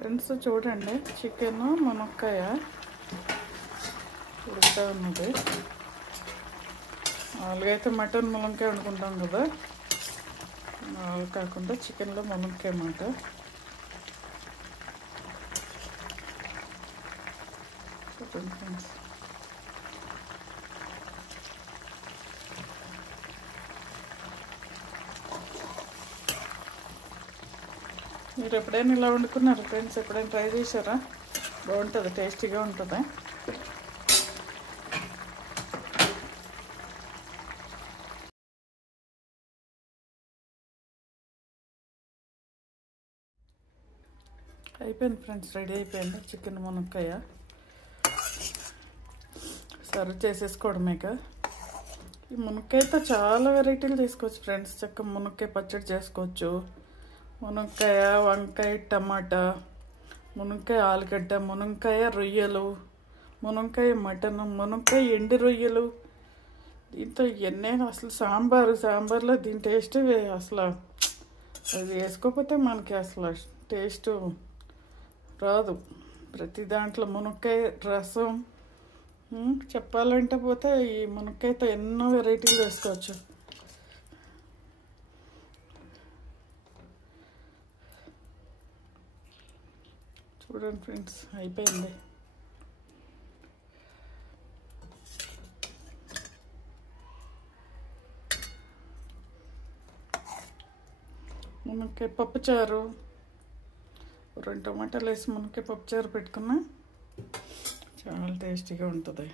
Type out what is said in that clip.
Friends చూడండి, chicken మునక్కాయ ఉడుకుతా ఉన్నది. మామూలుగా అయితే మటన్ మునక్కాయ వండుకుంటాం కదా, మామూలు కాకుండా చికెన్లో మునక్కాయ మాట. చూడండి ఫ్రెండ్స్, మీరు ఎప్పుడైనా ఇలా వండుకున్నారా ఫ్రెండ్స్? ఎప్పుడైనా ట్రై చేశారా? బాగుంటుంది, టేస్టీగా ఉంటుంది. అయిపోయింది ఫ్రెండ్స్, రెడీ అయిపోయింది చికెన్ మునక్కాయ. సర్వ్ చేసేసుకోవడమేక. ఈ మునక్కాయతో చాలా వెరైటీలు చేసుకోవచ్చు ఫ్రెండ్స్. చక్కగా మునక్కాయ పచ్చడి చేసుకోవచ్చు, మునక్కాయ వంకాయ టమాటా, మునక్కాయ ఆలుగడ్డ, మునక్కాయ రొయ్యలు, మునక్కాయ మటన్, మునక్కాయ ఎండు రొయ్యలు. దీంతో ఎన్నైనా అసలు సాంబార్లో దీని టేస్ట్ అసలు అది వేసుకోకపోతే మనకి అసలు టేస్ట్ రాదు. ప్రతి దాంట్లో మునక్కాయ రసం, చెప్పాలంటే పోతే ఈ మునక్కాయతో ఎన్నో వెరైటీలు చేసుకోవచ్చు. చూడండి ఫ్రెండ్స్, అయిపోయింది. మునక్కాయ పప్పుచారు, 2 టమాటాలు వేసి మునక్కాయ పప్పుచారు పెట్టుకున్నా చాలా టేస్టీగా ఉంటుంది.